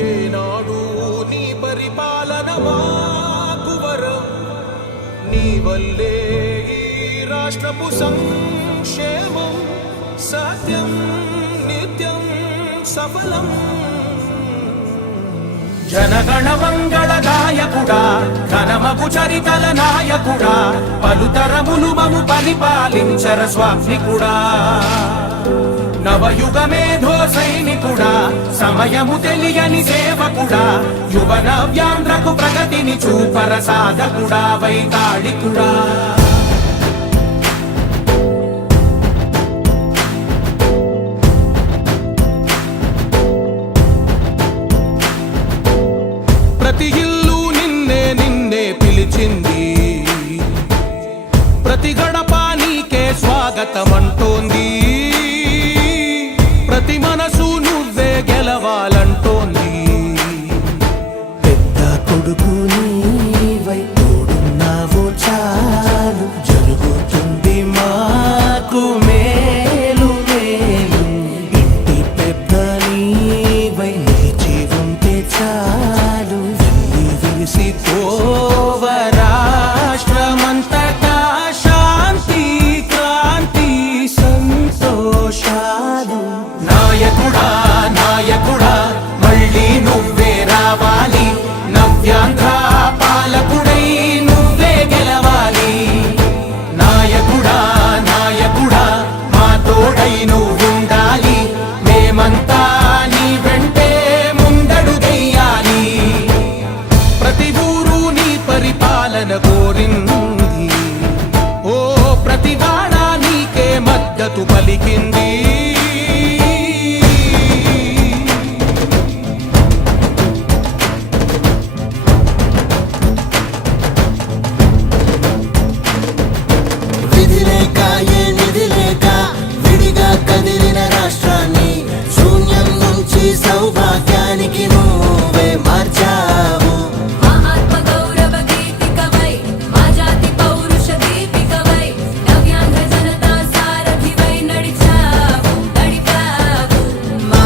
ఏనాడు నీ పరిపాలన మాకు వరం, నీ వల్లే ఈ రాష్ట్రపు సంక్షేమం సత్యం నిత్యం సఫలం. జనగణ మంగళ గాయకుడా, ఘనమగు చరితల నాయకుడా, పలుతరములు మము పరిపాలించర స్వామికుడా. నవయుగ మేధో సైనికుడా, సమయము తెలియని సేవకుడా, యువన వ్యాంధ్రకు ప్రగతిని చూపర సాధకుడా, వైతాళికుడా. ప్రతి ఇల్లు నిన్నే నిన్నే పిలిచింది, ప్రతి గడప నీకే స్వాగతమంటోంది, ప్రతి మనసు నువ్వే గెలవాలంటోంది. పెద్ద కొడుకు